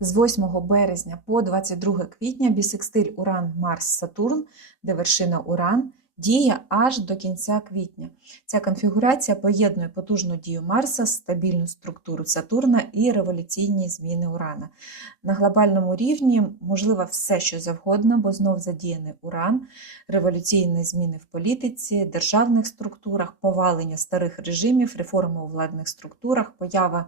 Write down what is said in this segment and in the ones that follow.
З 8 березня по 22 квітня бісекстиль Уран Марс Сатурн, де вершина Уран, діє аж до кінця квітня. Ця конфігурація поєднує потужну дію Марса, стабільну структуру Сатурна і революційні зміни Урана. На глобальному рівні можливо все, що завгодно, бо знов задіяний Уран, революційні зміни в політиці, державних структурах, повалення старих режимів, реформи у владних структурах, поява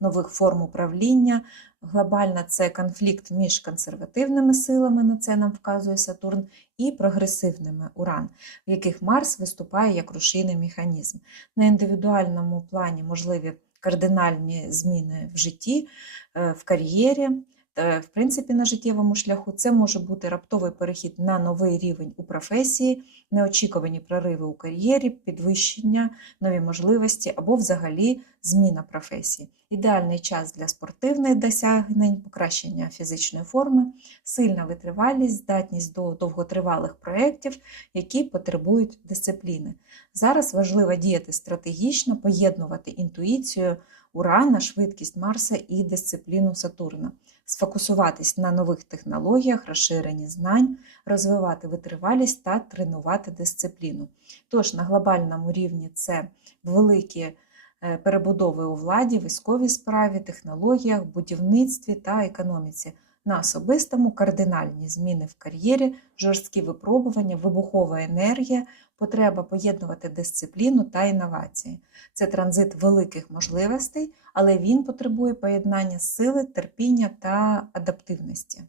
нових форм управління. Глобальна це конфлікт між консервативними силами, на це нам вказує Сатурн, і прогресивними Уран, в яких Марс виступає як рушійний механізм. На індивідуальному плані можливі кардинальні зміни в житті, е, в кар'єрі. В принципі, на життєвому шляху це може бути раптовий перехід на новий рівень у професії, неочікувані прориви у кар'єрі, підвищення, нові можливості або взагалі зміна професії. Ідеальний час для спортивних досягнень, покращення фізичної форми, сильна витривалість, здатність до довготривалих проєктів, які потребують дисципліни. Зараз важливо діяти стратегічно, поєднувати інтуїцію Урана, швидкість Марса і дисципліну Сатурна, сфокусуватись на нових технологіях, розширенні знань, розвивати витривалість та тренувати дисципліну. Тож на глобальному рівні це великі перебудови у владі, військовій справі, технологіях, будівництві та економіці. На особистому кардинальні зміни в кар'єрі, жорсткі випробування, вибухова енергія, потреба поєднувати дисципліну та інновації. Це транзит великих можливостей, але він потребує поєднання сили, терпіння та адаптивності.